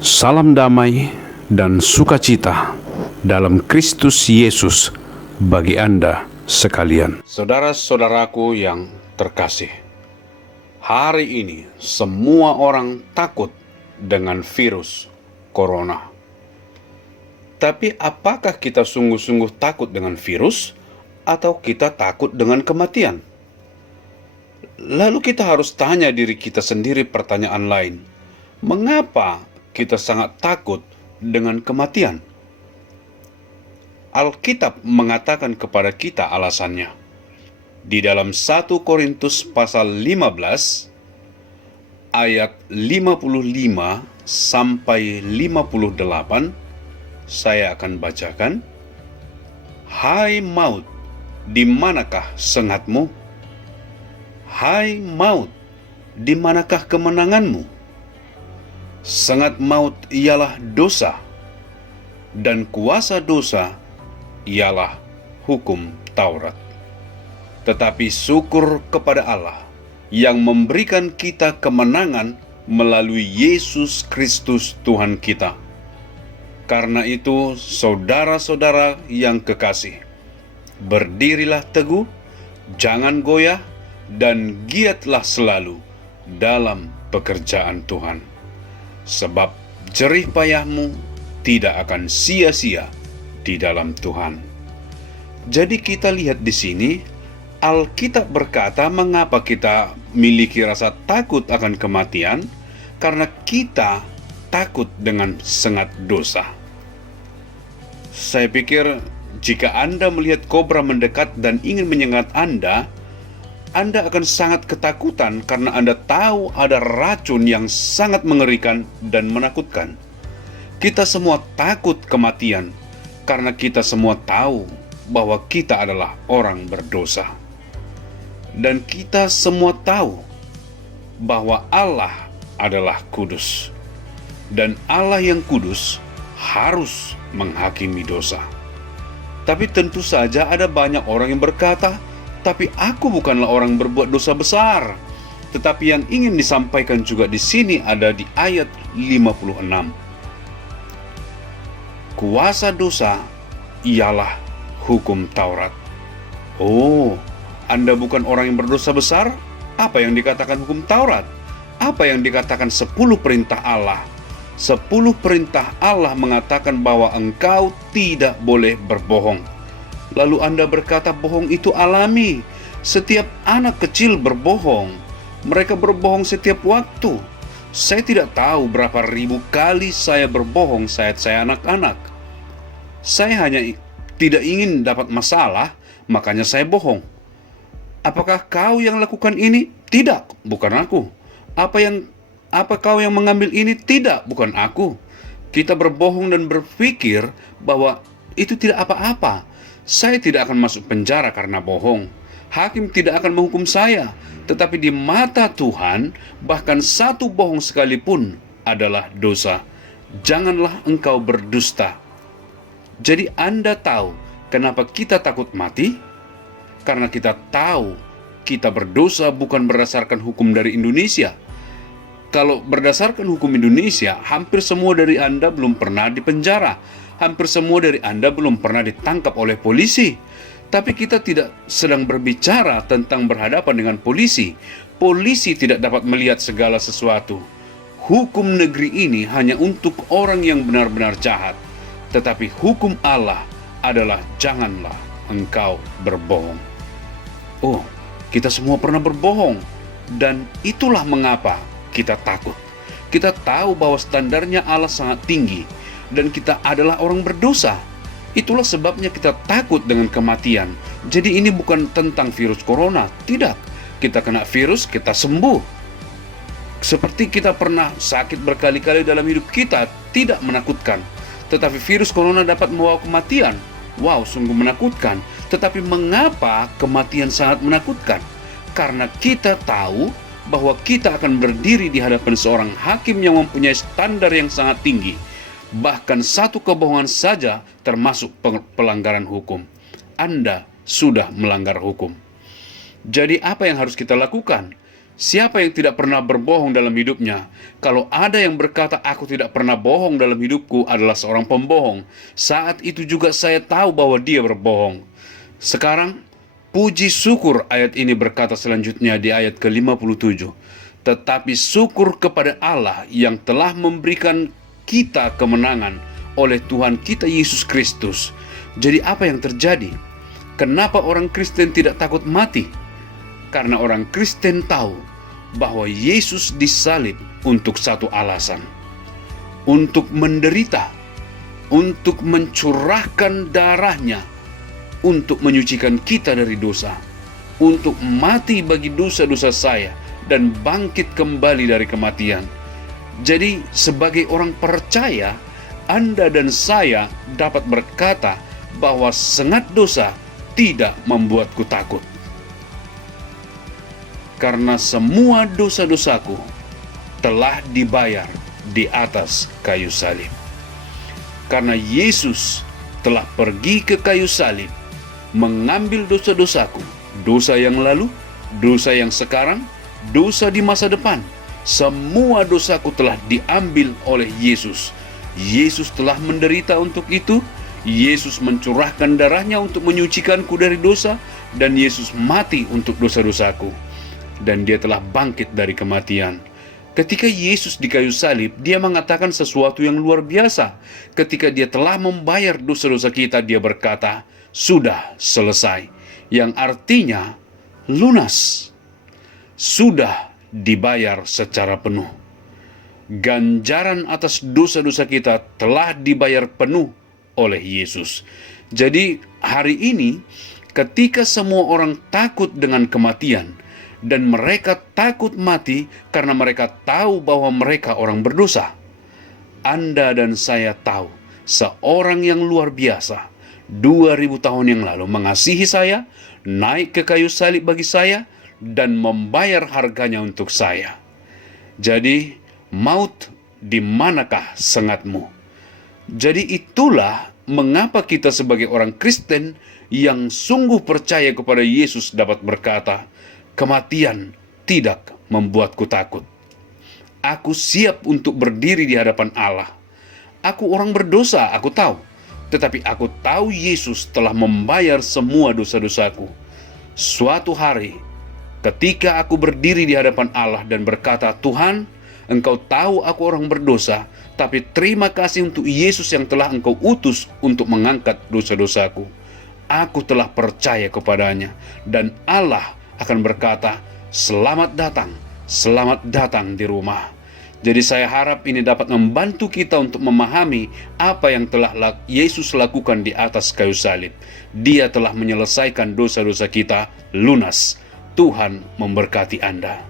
Salam damai dan sukacita dalam Kristus Yesus bagi Anda sekalian. Saudara-saudaraku yang terkasih, hari ini semua orang takut dengan virus corona. Tapi apakah kita sungguh-sungguh takut dengan virus atau kita takut dengan kematian? Lalu kita harus tanya diri kita sendiri pertanyaan lain. Mengapa kita sangat takut dengan kematian? Alkitab mengatakan kepada kita alasannya. Di dalam 1 Korintus pasal 15 ayat 55 sampai 58 saya akan bacakan. Hai maut, di manakah sengatmu? Hai maut, di manakah kemenanganmu? Sengat maut ialah dosa, dan kuasa dosa ialah hukum Taurat. Tetapi syukur kepada Allah yang memberikan kita kemenangan melalui Yesus Kristus Tuhan kita. Karena itu, saudara-saudara yang kekasih, berdirilah teguh, jangan goyah, dan giatlah selalu dalam pekerjaan Tuhan. Sebab jerih payahmu tidak akan sia-sia di dalam Tuhan. Jadi kita lihat di sini, Alkitab berkata mengapa kita miliki rasa takut akan kematian, karena kita takut dengan sengat dosa. Saya pikir jika Anda melihat kobra mendekat dan ingin menyengat Anda akan sangat ketakutan karena Anda tahu ada racun yang sangat mengerikan dan menakutkan. Kita semua takut kematian karena kita semua tahu bahwa kita adalah orang berdosa. Dan kita semua tahu bahwa Allah adalah kudus. Dan Allah yang kudus harus menghakimi dosa. Tapi tentu saja ada banyak orang yang berkata, tapi aku bukanlah orang berbuat dosa besar. Tetapi yang ingin disampaikan juga di sini ada di ayat 56. Kuasa dosa ialah hukum Taurat. Oh, Anda bukan orang yang berdosa besar? Apa yang dikatakan hukum Taurat? Apa yang dikatakan 10 perintah Allah? 10 perintah Allah mengatakan bahwa engkau tidak boleh berbohong. Lalu Anda berkata bohong itu alami. Setiap anak kecil berbohong. Mereka berbohong setiap waktu. Saya tidak tahu berapa ribu kali saya berbohong saat saya anak-anak. Saya hanya tidak ingin dapat masalah, makanya saya bohong. Apakah kau yang lakukan ini? Tidak, bukan aku. Apa kau yang mengambil ini? Tidak, bukan aku. Kita berbohong dan berpikir bahwa itu tidak apa-apa. Saya tidak akan masuk penjara karena bohong. Hakim tidak akan menghukum saya. Tetapi di mata Tuhan, bahkan satu bohong sekalipun adalah dosa. Janganlah engkau berdusta. Jadi Anda tahu kenapa kita takut mati? Karena kita tahu kita berdosa bukan berdasarkan hukum dari Indonesia. Kalau berdasarkan hukum Indonesia, hampir semua dari Anda belum pernah dipenjara. Hampir semua dari Anda belum pernah ditangkap oleh polisi. Tapi kita tidak sedang berbicara tentang berhadapan dengan polisi. Polisi tidak dapat melihat segala sesuatu. Hukum negeri ini hanya untuk orang yang benar-benar jahat. Tetapi hukum Allah adalah janganlah engkau berbohong. Oh, kita semua pernah berbohong. Dan itulah mengapa kita takut. Kita tahu bahwa standarnya Allah sangat tinggi. Dan kita adalah orang berdosa. Itulah sebabnya kita takut dengan kematian. Jadi ini bukan tentang virus corona. Tidak. Kita kena virus, kita sembuh. Seperti kita pernah sakit berkali-kali dalam hidup kita, tidak menakutkan. Tetapi virus corona dapat membawa kematian. Wow, sungguh menakutkan. Tetapi mengapa kematian sangat menakutkan? Karena kita tahu bahwa kita akan berdiri di hadapan seorang hakim yang mempunyai standar yang sangat tinggi. Bahkan satu kebohongan saja termasuk pelanggaran hukum. Anda sudah melanggar hukum. Jadi apa yang harus kita lakukan? Siapa yang tidak pernah berbohong dalam hidupnya? Kalau ada yang berkata, "Aku tidak pernah bohong dalam hidupku," adalah seorang pembohong. Saat itu juga saya tahu bahwa dia berbohong. Sekarang, puji syukur ayat ini berkata selanjutnya di ayat ke-57. Tetapi syukur kepada Allah yang telah memberikan kita kemenangan oleh Tuhan kita Yesus Kristus. Jadi apa yang terjadi? Kenapa orang Kristen tidak takut mati? Karena orang Kristen tahu bahwa Yesus disalib untuk satu alasan, untuk menderita, untuk mencurahkan darahnya, untuk menyucikan kita dari dosa, untuk mati bagi dosa-dosa saya, dan bangkit kembali dari kematian. Jadi sebagai orang percaya, Anda dan saya dapat berkata bahwa sengat dosa tidak membuatku takut. Karena semua dosa-dosaku telah dibayar di atas kayu salib. Karena Yesus telah pergi ke kayu salib, mengambil dosa-dosaku, dosa yang lalu, dosa yang sekarang, dosa di masa depan. Semua dosaku telah diambil oleh Yesus. Yesus telah menderita untuk itu. Yesus mencurahkan darahnya untuk menyucikanku dari dosa, dan Yesus mati untuk dosa-dosaku. Dan dia telah bangkit dari kematian. Ketika Yesus di kayu salib, dia mengatakan sesuatu yang luar biasa. Ketika dia telah membayar dosa-dosa kita, dia berkata, "Sudah selesai." Yang artinya, lunas. Sudah dibayar secara penuh. Ganjaran atas dosa-dosa kita telah dibayar penuh oleh Yesus. Jadi hari ini, ketika semua orang takut dengan kematian, dan mereka takut mati karena mereka tahu bahwa mereka orang berdosa, Anda dan saya tahu seorang yang luar biasa 2000 tahun yang lalu mengasihi saya, naik ke kayu salib bagi saya, dan membayar harganya untuk saya. Jadi, maut, di manakah sengatmu? Jadi itulah mengapa kita sebagai orang Kristen yang sungguh percaya kepada Yesus dapat berkata, "Kematian tidak membuatku takut. Aku siap untuk berdiri di hadapan Allah. Aku orang berdosa, aku tahu. Tetapi aku tahu Yesus telah membayar semua dosa-dosaku. Suatu hari, ketika aku berdiri di hadapan Allah dan berkata, 'Tuhan, Engkau tahu aku orang berdosa, tapi terima kasih untuk Yesus yang telah Engkau utus untuk mengangkat dosa-dosaku. Aku telah percaya kepadanya.' Dan Allah akan berkata, 'Selamat datang di rumah.'" Jadi saya harap ini dapat membantu kita untuk memahami apa yang telah Yesus lakukan di atas kayu salib. Dia telah menyelesaikan dosa-dosa kita lunas. Tuhan memberkati Anda.